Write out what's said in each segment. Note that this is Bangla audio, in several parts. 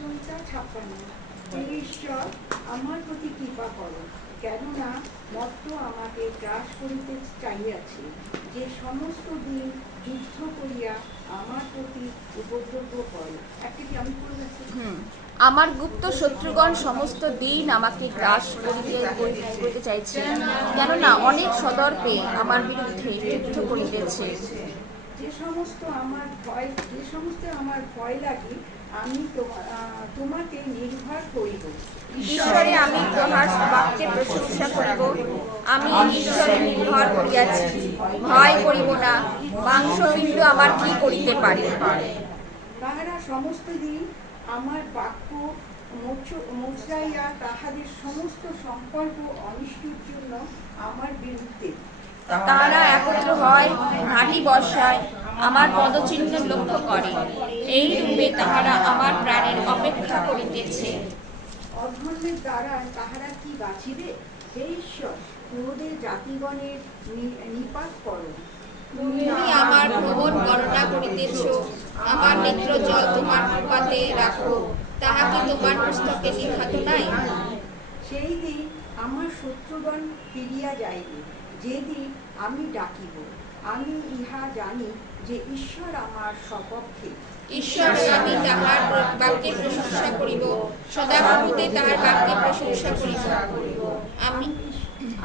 সংখ্যা 56। হে ঈশ্বর, আমার প্রতি কৃপা করো, কেননা মত্ত আমাকে গ্রাস করিতে চাহিয়াছে। যে সমস্ত দিন যুদ্ধ করিয়া আমার প্রতি উপদ্রব করে। একটা কি আমি করে যাচ্ছি? আমার গুপ্ত শত্রুগণ সমস্ত দিন আমাকে গ্রাস করিতে চাইছে, কেননা অনেক সদর্পে আমার বিরুদ্ধে যুদ্ধ করিতেছে। যে সমস্ত আমার ভয় লাগে, আমি তোমাকে নির্ভর করিব। ঈশ্বরে আমি তোমার বাক্যে প্রশংসা করিব। আমি ঈশ্বরে নির্ভর করিয়াছি, ভয় করিব না। মাংসপিণ্ড আমার কি করিতে পারে? তাহারা সমস্ত দিন আমার বাক্য মোচড়াইয়া তাহাদের সমস্ত সংকল্প অনিষ্টর জন্য আমার বিরুদ্ধে। তাহারা একত্র হয়, ঘাঁটি বসায়, আমার পদচিহ্ন লক্ষ্য করে। এই রূপে তাহারা আমার প্রাণের অপেক্ষা করিতেছে। অধর্মের দ্বারা তাহারা কি বাঁচিবে? হে ঈশ্বর, তোমাদের জাতিগণের নিপাত করো। তুমি আমার ভ্রমণ গণনা করিতেছ, আমার নেত্র জল তোমার কৃপাতে রাখো। তাহা কি তোমার পুস্তকে লিখাত নাই? সেই দিন আমার শত্রুগণ ফিরিয়া যাইবে, যেদিন আমি ডাকিব। আমি ইহা জানি যে ঈশ্বর আমার সপক্ষে। ঈশ্বরে আমি তাহার বাক্যে প্রশংসা করিব, সদাপ্রভুতে তাহার বাক্যে প্রশংসা করিব।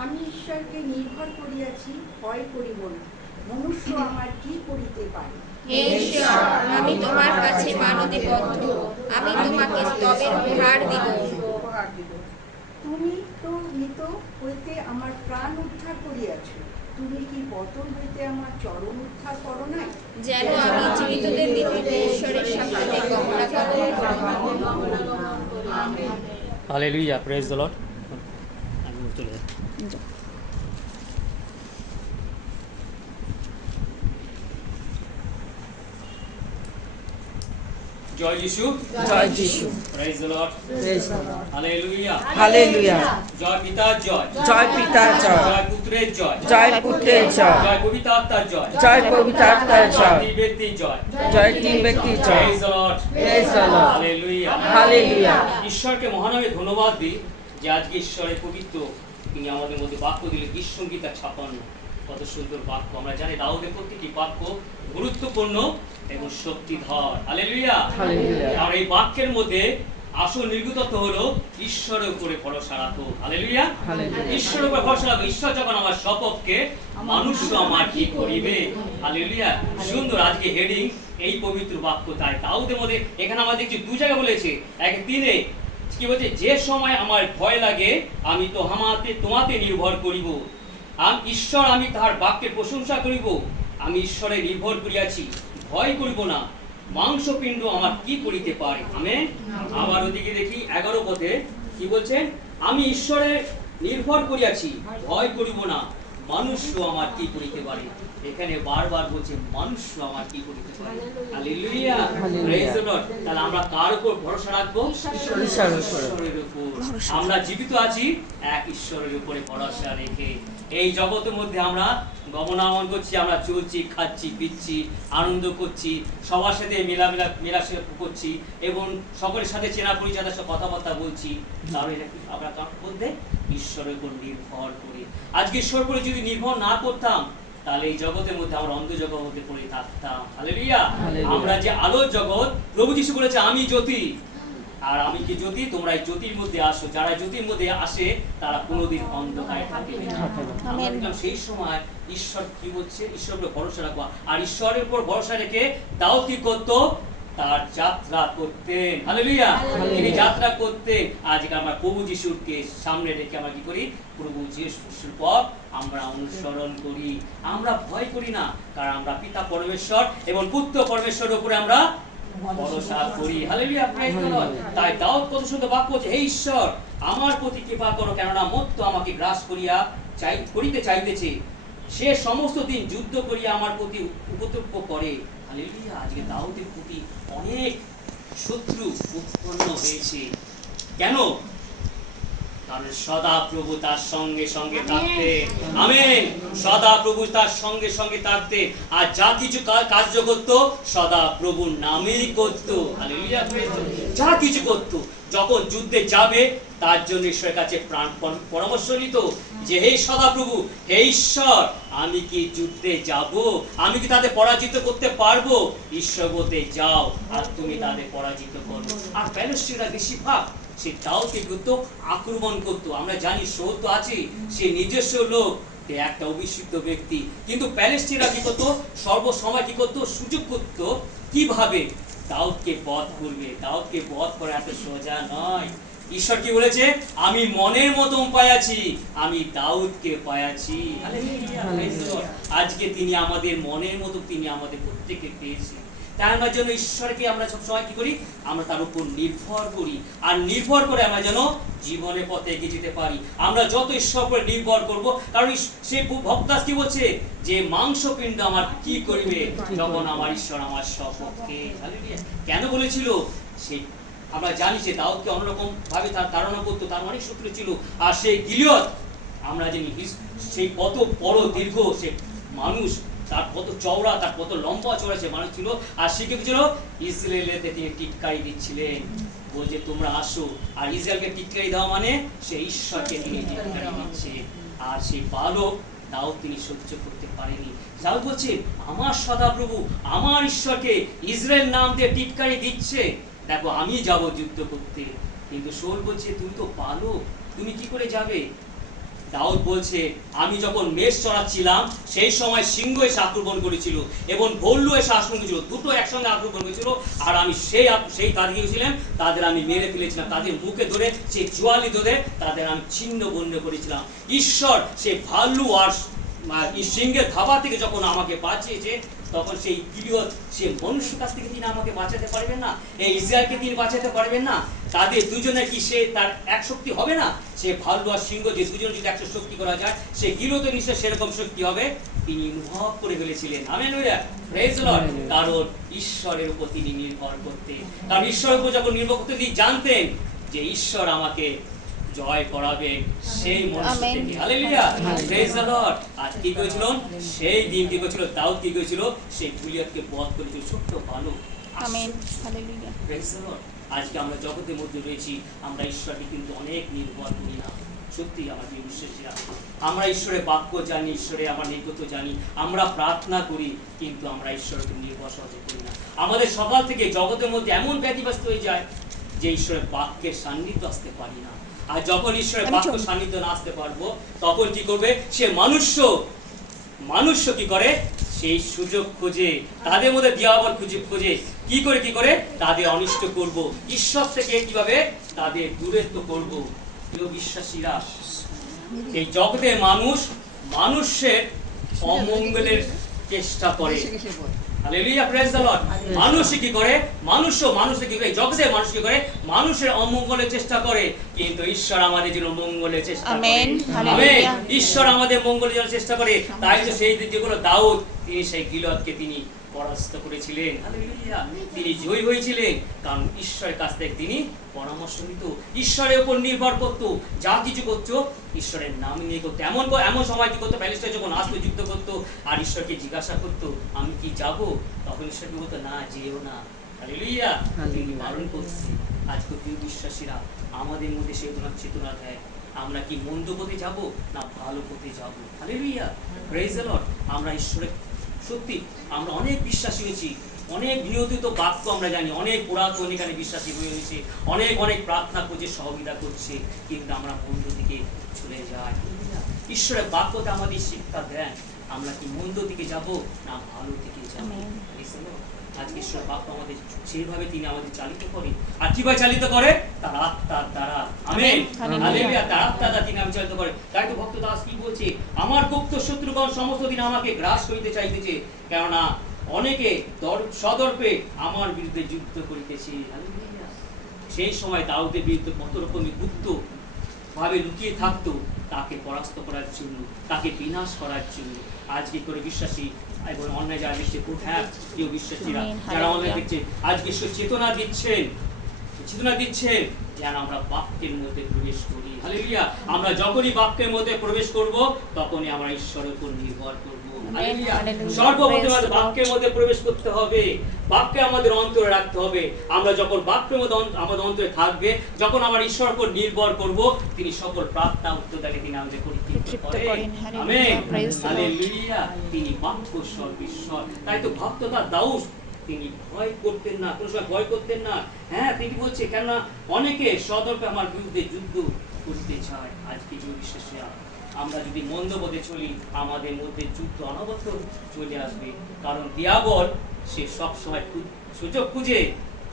আমি ঈশ্বরকে নির্ভর করিয়াছি, ভয় করিব না। মনুষ্য আমার কি করিতে পারে? হে ঈশ্বর, আমি তোমার কাছে মানদে বদ্ধ, আমি তোমাকে স্তবের উপহার দিব। তুমি তো মৃত হইতে আমার প্রাণ উদ্ধার করিয়াছ, তুমি কি পতন হইতে আমার চরণ উদ্ধার করো নাই? যেন আমি জীবিতদের দিকে ঈশ্বরের সামনে গমনাগমন করি। Hallelujah, praise the Lord. আমি চলে যাই। জয় যিশু, জয় যিশু, praise the lord, praise the lord, hallelujah, hallelujah. জয় পিতার জয়, জয় পিতার জয়, জয় পুত্রের জয়, জয় পুত্রের জয়, জয় পবিত্র আত্মার জয়, জয় পবিত্র আত্মার জয়, তিন ব্যক্তির জয়, জয় তিন ব্যক্তির জয়। Praise the lord, praise the lord, hallelujah, hallelujah. ঈশ্বরকে মহানামে ধন্যবাদ দিই যে আজকে ঈশ্বরের পবিত্র তিনি আমাদের মধ্যে বাক্য দিলেন। গীত সংগীতা 56, কত সুন্দর বাক্য। আমরা জানি দাউদের প্রতিটি বাক্য গুরুত্বপূর্ণ এবং শক্তিধর। Hallelujah, hallelujah. আর এই বাক্যের মধ্যে আসল নির্গত হলো ঈশ্বরের উপরে ভরসা রাখো। Hallelujah, hallelujah. ঈশ্বরের উপরে ভরসা রাখো। ঈশ্বর যখন আমার সপক্ষে, মানুষ আমার কি করিবে? হালেলুয়া, সুন্দর আজকে হেডিং এই পবিত্র বাক্য। তাই দাউদের মধ্যে এখানে আমরা দেখছি দু জায়গায় বলেছে, 1:3 কি বলছে? যে সময় আমার ভয় লাগে, আমি তো তোমাতে নির্ভর করিব। ঈশ্বর, আমি তাহার বাক্যের প্রশংসা করিব। আমি ঈশ্বরে নির্ভর করিয়াছি, ভয় করিব না। মাংসপিণ্ড আমার কি করিতে পারে? আমেন। আবার ওদিকে দেখি 11 পদে কি বলছেন? আমি ঈশ্বরে নির্ভর করিয়াছি, ভয় করিব না। মানুষ আমার কি করিতে পারে? এখানে বারবার বলছে মানুষ আমার কি করিতে পারে। Hallelujah, praise the Lord. তাহলে আমরা কার উপর ভরসা রাখবো? ঈশ্বরের উপর। আমরা জীবিত আছি এক ঈশ্বরের উপরে ভরসা রেখে। এই জগতের মধ্যে আমরা গমনাগমন করছি, আমরা চলছি, খাচ্ছি, পিচ্ছি, আনন্দ করছি, সবার সাথে মেলামেশা করছি এবং সকলের সাথে চেনা পরিচয়ের সাথে কথাবার্তা বলছি। তাহলে আমরা কার মধ্যে? ঈশ্বরের উপর নির্ভর করি। আজকে ঈশ্বরের উপরে যদি নির্ভর না করতাম, তাহলে এই জগতের মধ্যে আমরা অন্ধ জগতের মধ্যে পড়ে থাকতাম। হালেলুয়া, আমরা যে আলোর জগৎ, প্রভু যিশু বলেছে আমি জ্যোতি। আর আমি কি জ্যোতি? তোমরা এই জ্যোতির মধ্যে আসো। যারা জ্যোতির মধ্যে আসে তারা কোনোদিন অন্ধকারে থাকে না। আমরা দেখলাম সেই সময় ঈশ্বর কি বলছে? ঈশ্বরের উপর ভরসা রাখবো। আর ঈশ্বরের উপর ভরসা রেখে দাউদ কি করতো? তার যাত্রা করতেন। হালেলুয়া, তিনি যাত্রা করতেন। আজকে আমরা প্রভু যিশুকে সামনে রেখে আমরা কি করি? প্রভু যিশুর পথ আমরা অনুসরণ করি। আমরা ভয় করি না, কারণ আমরা পিতা পরমেশ্বর এবং পুত্র পরমেশ্বরের উপরে আমরা ভরসা করি। Hallelujah, praise the Lord. তাই দাউদ কত সুন্দর বাক্য বলছে, হে ঈশ্বর, আমার প্রতি কৃপা করো, কেননা মত্ত আমাকে গ্রাস করিতে চাইতেছে। সে সমস্ত দিন যুদ্ধ করিয়া আমার প্রতি উপদ্রব করে। হালেলুয়া, আজকে দাউদের প্রতি অনেক শত্রু উৎপন্ন হয়েছে। কেন? কারণ সদা প্রভু তার সঙ্গে সঙ্গে থাকতে, আমেন, সদা প্রভু তার সঙ্গে সঙ্গে থাকতে, আর যা কিছু কার্য করত সদা প্রভুর নামেই করত। হালেলুয়া, যা কিছু করত, যখন যুদ্ধে যাবে তার জন্য ঈশ্বরের কাছে প্রাণ পরামর্শ নিত যে হে সদাপ্রভু, হে ঈশ্বর, আমি কি যুদ্ধে যাব? আমি কি তাদের পরাজিত করতে পারবো? ঈশ্বর বলতে যাও আর তুমি তাদের পরাজিত করো। আর প্যালেস্টিনরা বেশিরভাগ সে দাউদকে করতো, আক্রমণ করতো। আমরা জানি সৌল তো আছে, সে নিজস্ব লোক, একটা অভিষিক্ত ব্যক্তি, কিন্তু প্যালেস্টিনরা কি করতো, সর্বসময় কি করতো, সুযোগ করতো কিভাবে দাউদকে বধ করবে। দাউদকে বধ করা এত সোজা নয়। ঈশ্বর কি বলেছে? আমি মনের মতন পাইয়াছি, আমি দাউদকে পাইয়াছি। আজকে তিনি আমাদের মনের মতো, তিনি আমাদের প্রত্যেককে পেয়েছেন। তাই আমরা যেন ঈশ্বরকে আমরা সবসময় কি করি, আমরা তার উপর নির্ভর করি, আর নির্ভর করে আমরা যেন জীবনের পথে এগিয়ে যেতে পারি। আমরা যত ঈশ্বর উপরে নির্ভর করব, কারণ সে ভক্তাস কি বলছে যে মাংসপিণ্ড আমার কি করিবে যখন আমার ঈশ্বর আমার সপক্ষে। কেন বলেছিল? সে আমরা জানি যে দাউদকে অন্যরকম ভাবে তার তাড়না করতো, তার অনেক শত্রু ছিল। আর সেই গিলিয়ত আমরা জানি সেই কত বড় দীর্ঘ সে মানুষ, তার কত চওড়া, তার কত লম্বা চওড়া সে মানুষ ছিল। আর সে কি ছিল, ইসরায়েলেতে তিনি টিটকারি দিচ্ছিলেন, বলছে তোমরা আসো। আর ইসরায়েলকে টিটকারি দেওয়া মানে সে ঈশ্বরকে তিনি টিটকারি দিচ্ছে। আর সেই বালক দাউদ তিনি সহ্য করতে পারেনি। দাউদ বলছে আমার সদাপ্রভু, আমার ঈশ্বরকে ইসরায়েল নাম দিয়ে টিটকারি দিচ্ছে, দেখো আমি যাব যুদ্ধ করতে। কিন্তু শাউল বলছে তুমি তো বালক, তুমি কি করে যাবে? দাউদ বলছে আমি যখন মেষ চড়াচ্ছিলাম সেই সময় সিংহ এসে আক্রমণ করেছিল এবং ভল্লু এসে আক্রমণ করেছিল, দুটো একসঙ্গে আক্রমণ করেছিল। আর আমি সেই তাদের গিয়েছিলাম, তাদের আমি মেরে ফেলেছিলাম, তাদের মুখে ধরে সেই জোয়ালি ধরে তাদের আমি ছিন্ন বন্য করেছিলাম। ঈশ্বর সে ভাল্লু আর সিংহের থাবা থেকে যখন আমাকে বাঁচিয়েছে, তখন সেই গিলিয়ত সে মনুষ্য কাছ থেকে তিনি আমাকে বাঁচাতে পারবেন না? এই ইসরায়েলকে তিনি বাঁচাতে পারবেন না? তাদের দুজনে কি সে তার এক শক্তি হবে না? সে ভাল্লু আর সিংহ যে দুজনে যদি একশো শক্তি করা যায়, সে গিলিয়তের নিশ্চয় সেরকম শক্তি হবে। তিনি অনুভব করে ফেলেছিলেন, হালেলুয়া, প্রেজ দ্য লর্ড, কারণ ঈশ্বরের উপর তিনি নির্ভর করতেন। কারণ ঈশ্বরের উপর যখন নির্ভর করতে তিনি জানতেন যে ঈশ্বর আমাকে জয় করাবে সেই মনুষ্য থেকে। Hallelujah, praise the lord. আর কি করেছিল সেই দিন? কি করেছিল দাউদ? কি করেছিল? সেই গলিয়তকে বধ করেছিল, ছোট্ট বালক। Amen, hallelujah, praise the Lord. আজকে আমরা জগতের মধ্যে রয়েছি, আমরা ঈশ্বরকে কিন্তু অনেক নির্ভর করি না। সত্যি আমার বিশ্বাসীরা, আমরা ঈশ্বরের বাক্য জানি, ঈশ্বরের আমার নিকট জানি, আমরা প্রার্থনা করি, কিন্তু আমরা ঈশ্বরকে নির্ভর সহজে করি না। আমাদের সকাল থেকে জগতের মধ্যে এমন ব্যতিব্যস্ত হয়ে যায় যে ঈশ্বরের বাক্যের সান্নিধ্য আসতে পারি না। আর যখন ঈশ্বরের বাক্য সান্নিধ্য না আসতে পারবো, তখন কি করবে সে মানুষ্য কি করে, সেই সুযোগ খোঁজে, তাদের মধ্যে দিয়াবল খোঁজে কি করে তাদের অনিষ্ট করব, ঈশ্বর থেকে কিভাবে তাদের দূরত্ব করব। প্রিয় বিশ্বাসীরা, এই জগতের মানুষের অমঙ্গলের চেষ্টা করে। Hallelujah, praise the Lord. মানুষ কি করে, জগতের মানুষ কি করে, মানুষের অমঙ্গলের চেষ্টা করে, কিন্তু ঈশ্বর আমাদের জন্য মঙ্গলের চেষ্টা করে। আমেন, ঈশ্বর আমাদের মঙ্গলের জন্য চেষ্টা করে। তাই তো সেই যেগুলো দাউদ, তিনি সেই গিলিয়তকে তিনি পরাস্ত করেছিলেন। হালেলুয়া, তিনি জয়ী হয়েছিলেন, কারণ ঈশ্বরের কাছ থেকে তিনি পরামর্শ নিত, ঈশ্বরের উপর নির্ভর করত, যা কিছু করতো ঈশ্বরের নাম নিয়ে করতো। এমন সময় কি করতো, প্যালেস্টাইন যখন আসতো যুদ্ধ করতো আর ঈশ্বরকে জিজ্ঞাসা করতো আমি কি যাব, তখন ঈশ্বর কি বলতো না, যেও না। হালেলুয়া, তিনি বারণ করছে। আজকে প্রিয় বিশ্বাসীরা, আমাদের মধ্যে সেই চেতনা দেয়, আমরা কি মন্দ পথে যাব না ভালো পথে যাব। Hallelujah, praise the Lord. আমরা ঈশ্বরের সত্যি আমরা অনেক বিশ্বাসী হয়েছি, অনেক নিয়মিত বাক্য আমরা জানি, অনেক পুরাতন এখানে বিশ্বাসী হয়ে রয়েছে, অনেক প্রার্থনা করছে, সহযোগিতা করছে, কিন্তু আমরা মন্দ দিকে চলে যাই। ঈশ্বরের বাক্যতে আমাদের শিক্ষা দেন, আমরা কি মন্দ দিকে যাব না ভালো দিকে যাব। আজকে ঈশ্বরের বাক্য আমাদের সেইভাবে তিনি আমাদের চালিত করে। আর কিভাবে চালিত করে? তার আত্মার দ্বারা। আমেন, হালেলুয়া, তার আত্মার দ্বারা তিনি আমাকে চালিত করে। তাই তো ভক্ত দাস কি বলছে, আমার গুপ্ত শত্রুগণ সমস্ত দিন আমাকে গ্রাস করিতে চাইতেছে, কেননা অনেকে সদর্পে আমার বিরুদ্ধে যুদ্ধ করিতেছে। সেই সময় দাউদের বিরুদ্ধে কত রকমের গুপ্ত ভাবে লুকিয়ে থাকতো, তাকে পরাস্ত করার জন্য, তাকে বিনাশ করার জন্য। আজকে করে বিশ্বাসী এবং অন্যায় যারা দেখছে, হ্যাঁ প্রিয় বিশ্বাসীরা যারা আমাদের দেখছে, আজকে চেতনা দিচ্ছেন চেতনা দিচ্ছেন যেন আমরা বাক্যের মধ্যে প্রবেশ করি। হালেলুয়া। আমরা যখনই বাক্যের মধ্যে প্রবেশ করব তখনই আমরা ঈশ্বরের উপর নির্ভর করব। হালেলুয়া। Hallelujah. সর্বপ্রথম Praise আমাদের the Lord. বাক্যের মধ্যে প্রবেশ করতে হবে, বাক্যে আমাদের অন্তরে রাখতে হবে। আমরা যখন বাক্যের মধ্যে আমাদের অন্তরে থাকবে, যখন আমরা ঈশ্বরের উপর নির্ভর করব, তিনি সকল প্রার্থনা উত্তরদাকে তিনি আমাদের পরিতৃপ্ত তৃপ্ত করেন। করেন। Hallelujah. Amen. Praise the Lord. Hallelujah. তিনি বাক্য সর্বেশ্বর। তাই তো ভক্তটা দাউদ তিনি ভয় করতেন না, কোনো সময় ভয় করতেন না। হ্যাঁ, তিনি বলছে কেননা অনেকে সদর্পে আমার বিরুদ্ধে যুদ্ধ করতে চায়। আজকে যে বিশ্বাসে আমরা যদি মন্দ পথে চলি, আমাদের মধ্যে যুদ্ধ অনবরত চলে আসবে। কারণ দিয়াবল সে সব সময় সুযোগ খুঁজে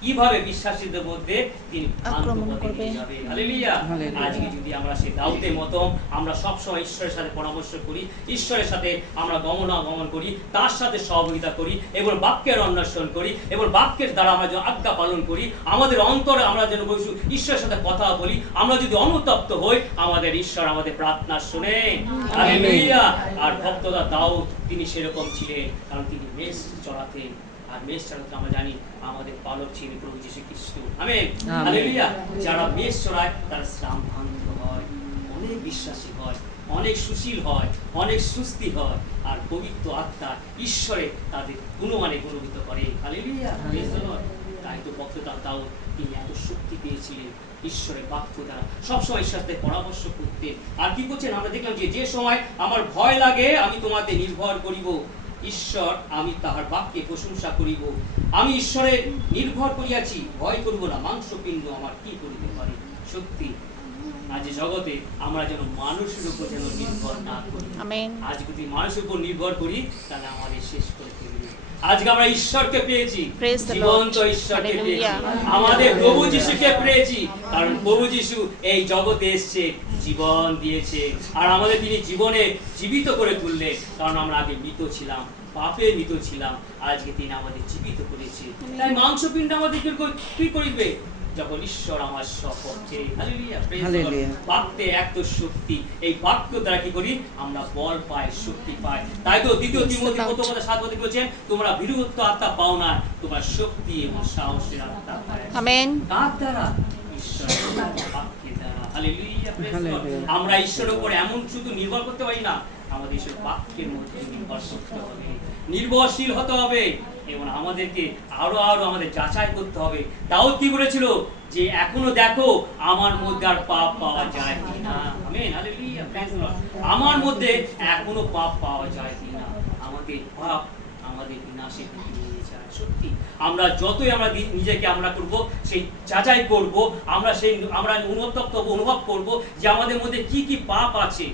কিভাবে বিশ্বাসীদের মধ্যে তিনি আক্রমণ করবে। হালেলুয়া। হালেলুয়া। আজকে যদি আমরা সেই দাউদের মতো আমরা সব সময় ঈশ্বরের সাথে পরামর্শ করি, ঈশ্বরের সাথে আমরা গমনাগমন করি, তার সাথে সহযোগিতা করি এবং বাক্যের অন্বেষণ করি এবং বাক্যের দ্বারা আমরা যেন আজ্ঞা পালন করি, আমাদের অন্তরে আমরা যেন বসু ঈশ্বরের সাথে কথা বলি, আমরা যদি অনুতপ্ত হই, আমাদের ঈশ্বর আমাদের প্রার্থনা শুনেন। হালেলুয়া। আর ভক্তদা দাউদ তিনি সেরকম ছিলেন, কারণ তিনি মেষ চড়াতেন। আর মেষ চড়াতে আমরা জানি আমাদের পালক ছিলেন প্রভু যীশু খ্রিস্ট। আমেন। আমেন। হালেলুয়া। যারা মেষ চড়ায় তারা শ্রামভান্ত হয়, অনেক বিশ্বাসী হয়, অনেক সুশীল হয়, অনেক সুস্থি হয়, আর পবিত্র আত্মা ঈশ্বরে তাদের গুণমানে গুণবিত করে। হালেলুয়া। Praise the Lord. তাই তো ভক্তদা দাউদ তিনি এত শক্তি পেয়েছিলেন ঈশ্বরের বাক্য দ্বারা, সবসময় ঈশ্বরের সাথে পরামর্শ করতেন। আর কি করছেন আমরা দেখলাম যে সময় আমার ভয় লাগে আমি তোমাতে নির্ভর করিব, ঈশ্বর আমি তাহার বাক্যে প্রশংসা করিব। আমি ঈশ্বরে নির্ভর করিয়াছি, ভয় করব না, মাংসপিণ্ড আমার কি করিতে পারে। সত্যি আজ জগতে আমরা যেন মানুষের উপর যেন নির্ভর না করি। আমেন। আজ যদি মানুষের উপর নির্ভর করি তাহলে আমাদের শেষ করে দেবে। আজকে আমরা ঈশ্বরকে পেয়েছি, Praise the জীবন্ত Lord. ঈশ্বরকে Hallelujah. পেয়েছি, আমাদের প্রভু যিশুকে পেয়েছি। কারণ প্রভু যিশু এই জগতে এসেছে, জীবন দিয়েছে, আর আমাদের তিনি জীবনে জীবিত করে তুললেন। কারণ আমরা আগে মৃত ছিলাম, পাপে মৃত ছিলাম, আজকে তিনি আমাদের জীবিত করেছে। তাই মাংসপিণ্ড আমাদের কি করিবে যখন ঈশ্বর আমার সপক্ষে। Hallelujah. Praise the Lord. Hallelujah. বাক্যে এত শক্তি, এই বাক্য দ্বারা কি করি আমরা বল পাই, শক্তি পাই। তাই তো দ্বিতীয় তিমোথী প্রথম অধ্যায় 7 পদে বলেছেন তোমরা বিরুদ্ধ আত্মা পাও না, তোমরা শক্তি এবং সাহসের আত্মা পাও। আমেন। কার দ্বারা? ঈশ্বরের বাক্যের দ্বারা। Hallelujah. Praise the Lord. Hallelujah. আমরা ঈশ্বরের উপর এমন শুধু নির্ভর করতে পারি না, আমাদের ঈশ্বর বাক্যের মধ্যে নির্ভর করতে হবে, নির্ভরশীল হতে হবে এবং আমাদেরকে আরো আমাদের যাচাই করতে হবে। দাউদ কি বলেছিল যে এখনো দেখো আমার মধ্যে আর পাপ পাওয়া যায় কিনা। Amen. Hallelujah. Praise the Lord. আমার মধ্যে এখনো পাপ পাওয়া যায় কিনা। আমাদের পাপ আমাদের বিনাশের দিকে নিয়ে যায়। সত্যি আমরা যতই আমরা নিজেকে আমরা করব সেই যাচাই করব, আমরা অনুতপ্ত অনুভব করব যে আমাদের মধ্যে কি কি পাপ আছে,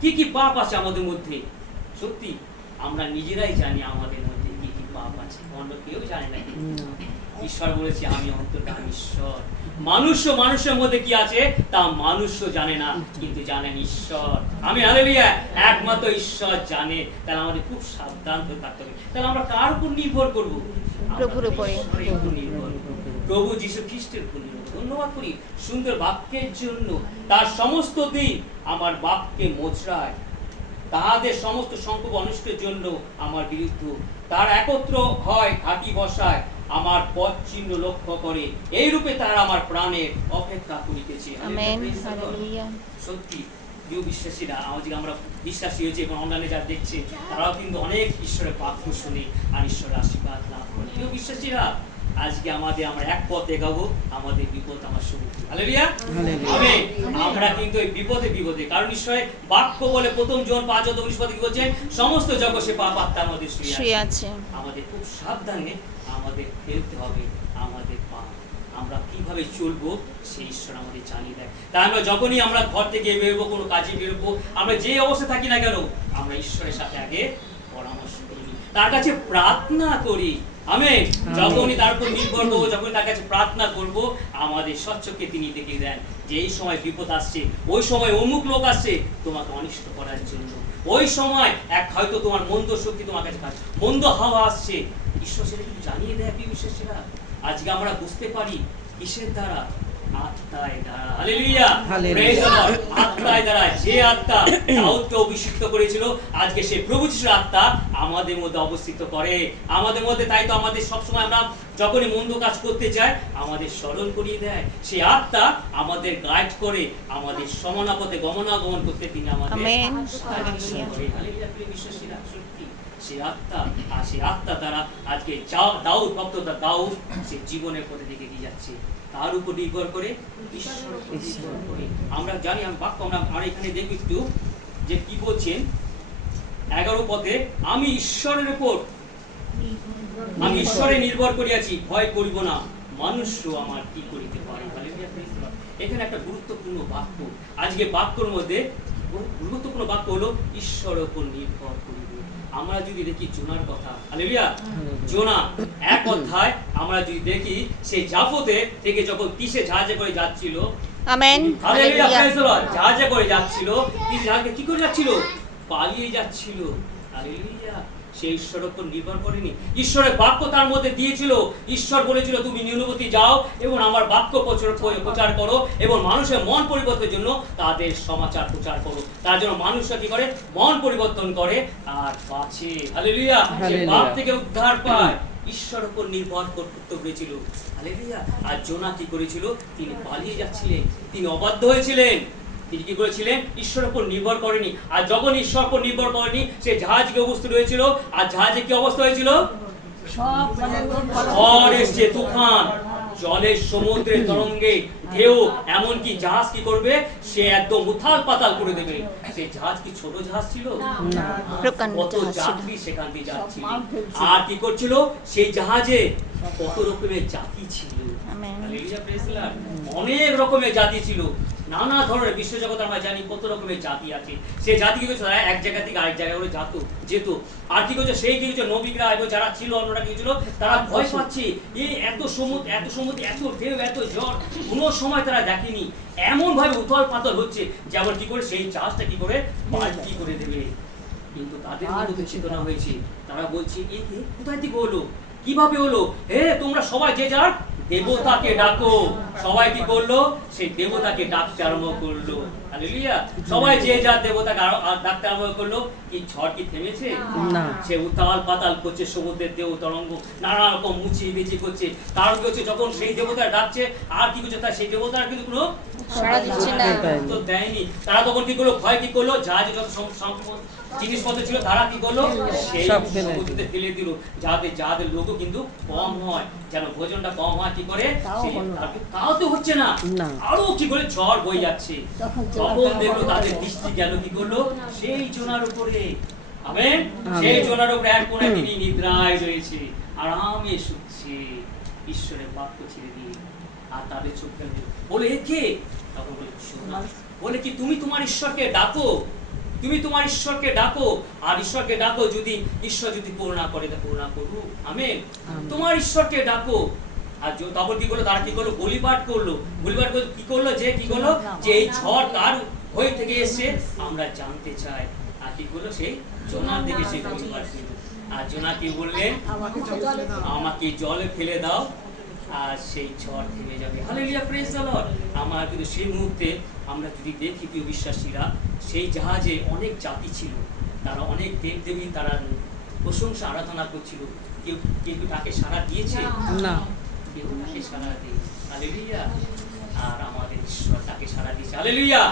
কি কি পাপ আছে আমাদের মধ্যে। সত্যি আমরা নিজেরাই জানি আমাদের মধ্যে কি কি পাপ আছে, অন্য কেউ জানে না। ঈশ্বর বলেছে আমি অন্তর্যামী ঈশ্বর। মানুষের মধ্যে কি আছে তা মানুষও জানে না, কিন্তু জানেন ঈশ্বর। আমি হালেলুয়া। একমাত্র ঈশ্বর জানে। তাহলে আমাদের খুব সাবধান হয়ে থাকতে হবে। তাহলে আমরা কার উপর নির্ভর করব? প্রভুর উপরে। ঈশ্বরের উপর নির্ভর করব। প্রভু যীশু খ্রিস্টের উপর নির্ভর। ধন্যবাদ করি সুন্দর বাক্যের জন্য। তার সমস্ত দিন আমার বাক্যে মোচড়ায়, তাহাদের সমস্ত সংকল্প অনিষ্টের জন্য আমার বিরুদ্ধে তার একত্র হয়, ঘাটি বসায়, আমার পথ চিহ্ন লক্ষ্য করে, এই রূপে তারা আমার প্রাণের অপেক্ষা করিতেছে। আমেন। হালেলুয়া। সত্যি প্রিয় বিশ্বাসীরা, আজকে আমরা বিশ্বাসী হয়েছে এবং অনলাইনে যারা দেখছে তারাও কিন্তু অনেক ঈশ্বরের বাক্য শুনে আর ঈশ্বরের আশীর্বাদ লাভ করে। প্রিয় বিশ্বাসীরা, আজকে আমরা এক পথ এগাবো, আমাদের বিপদ আমার শুরু। হালেলুয়া। আমেন। আমরা কিন্তু এই বিপদে, কারণ ঈশ্বরের বাক্য বলে প্রথম জন 5:19 পদে কি বলছেন, সমস্ত জগতে পাপ আত্মার মধ্যে শুয়ে আছে। আমাদের খুব সাবধানে আমাদের ফেলতে হবে আমাদের পাপ। আমরা কিভাবে চলবো সেই ঈশ্বর আমাদের জানিয়ে দেয়। তাই আমরা যখনই আমরা ঘর থেকে বেরোবো, কোনো কাজে বেরোবো, আমরা যে অবস্থা থাকি না কেন, আমরা ঈশ্বরের সাথে আগে পরামর্শ করি, তার কাছে প্রার্থনা করি। আমেন। যখনই তার উপর নির্ভর করবো, যখন তার কাছে প্রার্থনা করবো, আমাদের স্বচ্ছকে তিনি দেখিয়ে দেন যে এই সময় বিপদ আসছে, ওই সময় অমুক লোক আসছে তোমাকে অনিষ্ট করার জন্য, ওই সময় হয়তো তোমার মন্দ শক্তি তোমার কাছে মন্দ হাওয়া আসছে। ঈশ্বর সেটা কিন্তু জানিয়ে দেয়। প্রিয় বিশ্বাসীরা, আজকে আমরা বুঝতে পারি কিসের দ্বারা? আত্মায় দ্বারা hallelujah Hallelujah. Praise the Lord আত্মায় দ্বারা যে আত্মা দাউদকে অভিষিক্ত করেছিল আজকে সেই প্রভু যিশুর আত্মা আমাদের মধ্যে অবস্থিত করে আমাদের মধ্যে তাই তো আমাদের সব সময় আমরা যখনই মন্দ কাজ করতে চাই আমাদের স্মরণ করিয়ে দেয় সেই আত্মা আমাদের গাইড করে আমাদের সমানা পথে গমনাগমন করতে তিনি আমাদের আমেন। সাহায্য করে হালেলুয়া প্রিয় বিশ্বাসীরা সত্যি সেই আত্মা আর সেই আত্মা দ্বারা আজকে দাউদ ভক্ত দাউদ সে জীবনের পথে দিকে এগিয়ে যাচ্ছে তার উপর নির্ভর করে ঈশ্বরের উপর নির্ভর করে আমরা জানি আমি বাক্য আমরা এখানে দেখি একটু যে কি বলছেন 11 পদে আমি ঈশ্বরের উপর আমি ঈশ্বরে নির্ভর করিয়াছি ভয় করিব না মানুষও আমার কি করিতে পারে হালেলুয়া প্রেজ দ্য লর্ড এখানে একটা গুরুত্বপূর্ণ বাক্য আজকে বাক্যর মধ্যে গুরুত্বপূর্ণ বাক্য হলো ঈশ্বরের উপর নির্ভর করিব আমরা যদি দেখি জোনার কথা হালেলুয়া জোনা 1 অধ্যায় আমরা যদি দেখি সেই জাফতে থেকে যখন তিসে জাহাজে করে যাচ্ছিল amen. Hallelujah hallelujah. Praise the Lord জাহাজে করে যাচ্ছিল তিসে জাহাজে কি করে যাচ্ছিল পালিয়ে যাচ্ছিল হালেলুয়া সে ঈশ্বরের উপর নির্ভর করেনি ঈশ্বরের বাক্য তার মধ্যে দিয়েছিল ঈশ্বর বলেছিল তুমি নিম্নবর্তী যাও এবং আমার বাক্য প্রচার করো এবং মানুষের মন পরিবর্তনের জন্য তাদের সমাচার প্রচার করো তার জন্য মানুষরা কি করে মন পরিবর্তন করে আর বাঁচে হালেলুয়া সে হালেলুয়া। পাপ থেকে উদ্ধার পায় ঈশ্বরের উপর নির্ভর করতে হয়েছিল হালেলুয়া আর জোনা কি করেছিল তিনি পালিয়ে যাচ্ছিলেন তিনি অবাধ্য হয়েছিলেন তিনি কি করেছিলেন ঈশ্বরের উপর নির্ভর করেনি আর যখন ঈশ্বরের উপর নির্ভর করেনি সে জাহাজকে উপস্থিত হয়েছিল আর জাহাজে কি অবস্থা হয়েছিল ঝড় এসছে তুফান জলের সমুদ্রের তরঙ্গে ঢেউ এমনকি জাহাজ কি করবে সে একদম উথাল পাতাল করে দেবে সেই জাহাজ কি ছোট জাহাজ ছিল না। প্রকাণ্ড কত জাহাজ ছিল। যাত্রী সেখান দিয়ে যাচ্ছিল আর কি করছিল সেই জাহাজে কত রকমের জাতি ছিল amen. Hallelujah praise the Lord অনেক রকমের জাতি ছিল নানা ধরনের বিশ্বজগতে আমরা জানি কত রকমের জাতি আছে সেই জাতি কি করছে তারা এক জায়গা থেকে আরেক জায়গায় করে যেত আর কি করছে সেই কি করছে নবীরা এবং যারা ছিল অন্যরা কি ছিল তারা ভয় পাচ্ছে এই এত সমুদ্র এত ঢেউ এত ঝড় কোনো সময় তারা দেখেনি এমন ভাবে উথল পাথল হচ্ছে যেমন কি করে সেই জাহাজটা কি করে পাল্টি করে দেবে কিন্তু তাদের মধ্যে চেতনা হয়েছে তারা বলছে এ কোথায় থেকে হলো কিভাবে হলো হে তোমরা সবাই যে যার দেবতাকে ডাকো সবাই কি করলো সেই দেবতাকে ডাকতে আরম্ভ করলো হালেলুয়া সবাই যে যার দেবতাকে ডাকতে আরম্ভ করলো কি ঝড় কি থেমেছে না। সে উতাল পাতাল করছে সমুদ্রের ঢেউ তরঙ্গ নানা রকম মুচি বেচি করছে তার কি হচ্ছে যখন সেই দেবতা ডাকছে আর কি করছে তার সেই দেবতার কিন্তু কোনো সাড়া দিচ্ছে না। তো দেয়নি তারা তখন কি করলো ভয় কি করলো জাহাজে যত জিনিসপত্র ছিল তারা কি করলো সেই সব ফেলে সমুদ্রে ফেলে দিল যাদের লোকও কিন্তু কম হয় যেন ভোজনটা কম হয় কি করে তাও তো হচ্ছে না না। আরো কি করে ঝড় বয়ে যাচ্ছে তখন দেখলো তাদের দৃষ্টি গেল কি করলো সেই জোনার উপরে আমেন সেই জোনার উপরে এক কোণে তিনি নিদ্রায় রয়েছে আরামে শুচ্ছে ঈশ্বরের বাক্য ছেড়ে দিয়ে আর তাদের চোখ ফেলে বলে এ কে তখন বলে জোনা বলে কি তুমি তোমার ঈশ্বরকে ডাকো তুমি তোমার ঈশ্বরকে ডাকো আর ঈশ্বরকে ডাকো যদি ঈশ্বর যদি করুণা করে তা করুণা করুক আমেন তোমার ঈশ্বরকে ডাকো আর তখন কি করলো তারা কি করলো বলিপাঠ করলো বলিপাঠ করে কি করলো যে এই ঝড় কার হয়ে থেকে এসেছে আমরা জানতে চাই আর কি করলো সেই জোনার দিকে সেই বলিপাঠ করলো আর জোনা কি বললেন আমাকে জলে ফেলে দাও আর সেই ঝড় থেমে যাবে হালেলুয়া প্রেজ দ্য লর্ড আমার কিন্তু সেই মুহূর্তে আমরা যদি দেখি প্রিয় বিশ্বাসীরা সেই জাহাজে অনেক জাতি ছিল তারা অনেক দেবদেবী তারা প্রশংসা আরাধনা করছিল কেউ কিন্তু তাকে সাড়া দিয়েছে না। কেউ তাকে সাড়া দেয় হালেলুয়া আর আমাদের ঈশ্বর তাকে সাড়া দিয়েছে হালেলুয়া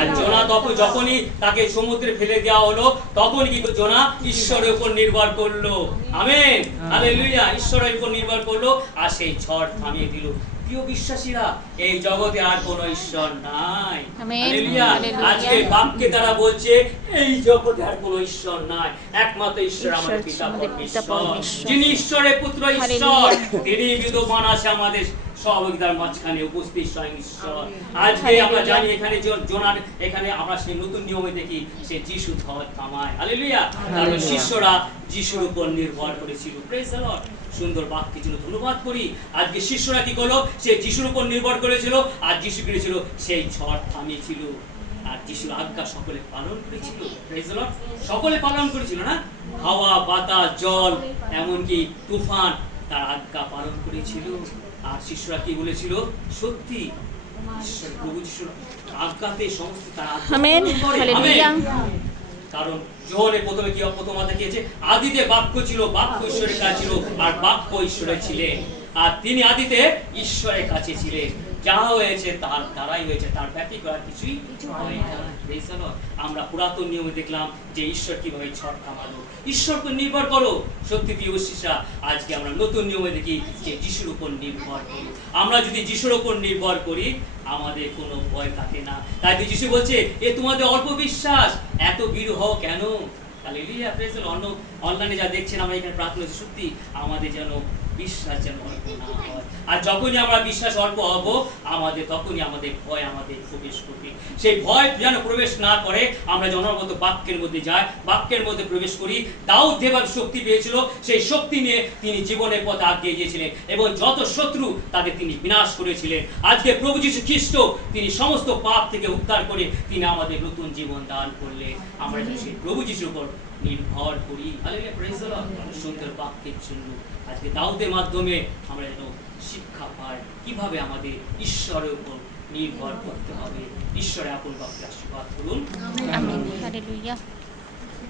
আর জোনা তখন যখনই তাকে সমুদ্রে ফেলে দেওয়া হলো তখন কি জোনা ঈশ্বরের উপর নির্ভর করলো আমেন হালেলুয়া ঈশ্বরের উপর নির্ভর করলো আর সেই ঝড় থামিয়ে দিল প্রিয় বিশ্বাসীরা এই জগতে আর কোনো ঈশ্বর নাই আমেন। Hallelujah hallelujah. আজকে বাক্যে তারা বলছে এই জগতে আর কোনো ঈশ্বর নাই একমাত্র ঈশ্বর আমাদের ঈশ্বর পিতা আমাদের পিতা পরমেশ্বর পরমেশ্বর। যিনি ঈশ্বরের পুত্র ঈশ্বর তিনি বিদ্যমান আছে আমাদের সহযোগিতার মাঝখানে উপস্থিত স্বয়ং ঈশ্বর আজকে আমরা জানি এখানে জোনার এখানে আমরা সেই নতুন নিয়মে দেখি সে যিশু ঝড় থামায় হালেলুয়া কারণ শিষ্যরা যিশুর উপর নির্ভর করেছিল প্রেজ দ্য লর্ড সুন্দর বাক্যের জন্য ধন্যবাদ করি আজকে শিষ্যরা কি করলো সে যিশুর উপর নির্ভর করেছিল আর যিশু করেছিল সেই ঝড় থামিয়েছিল আর যিশুর আজ্ঞা সকলে পালন করেছিল প্রেজ দ্য লর্ড সকলে পালন করেছিল না হাওয়া বাতাস জল এমনকি তুফান তার আজ্ঞা পালন করেছিল আর শিষ্যরা কি বলেছিল সত্যি ঈশ্বর প্রভু যিশুর আজ্ঞাতে সমস্ত তারা আমেন। হালেলুয়া। কারণ যোহনে প্রথমে কি প্রথম অধ্যায় কি আছে? আদিতে বাক্য ছিল, বাক্য ঈশ্বরের কাছে ছিল, আর বাক্য ঈশ্বরের ছিলেন, আর তিনি আদিতে ঈশ্বরের কাছে ছিলেন। যা হয়েছে তার দ্বারাই হয়েছে, তার ব্যতীত আর কিছুই হয় না। Praise the Lord। আমরা পুরাতন নিয়মে দেখলাম যে ঈশ্বর কিভাবে ঝড় থামালো। ঈশ্বর উপর নির্ভর করো, সত্যি প্রিয় শিষ্যা। আজকে আমরা নতুন নিয়মে দেখি যে যিশুর উপর নির্ভর করো। আমরা যদি যিশুর উপর নির্ভর করি আমাদের কোনো ভয় থাকে না। তাই তো যিশু বলছে, এ তোমাদের অল্প বিশ্বাস, এত বিরহ কেন? Hallelujah, praise the Lord. অনলাইনে যা দেখছেন আমরা এখানে প্রার্থনা করছি, সত্যি আমাদের যেন বিশ্বাস যেন অল্প না হয়। আর যখনই আমরা বিশ্বাস অল্প হব আমাদের, তখনই আমাদের ভয় আমাদের প্রবেশ করবে। সেই ভয় যেন প্রবেশ না করে, আমরা যেন অনবরত বাক্যের মধ্যে যাই, বাক্যের মধ্যে প্রবেশ করি। দাউদ যেভাবে শক্তি পেয়েছিল, সেই শক্তি নিয়ে তিনি জীবনের পথে আগিয়ে গিয়েছিলেন এবং যত শত্রু তাদের তিনি বিনাশ করেছিলেন। আজকে প্রভু যীশু খ্রিস্ট তিনি সমস্ত পাপ থেকে উদ্ধার করে তিনি আমাদের নতুন জীবন দান করলেন। আমরা যেন সেই প্রভু যীশুর উপর নির্ভর করি। Hallelujah, praise the Lord. সুন্দর বাক্যের জন্য আজকে দাউদের মাধ্যমে আমরা যেন শিক্ষা পাই কিভাবে আমাদের ঈশ্বরের উপর নির্ভর করতে হবে। ঈশ্বরের আপন বাক্যে আশীর্বাদ করুন। আমেন। হালেলুয়া।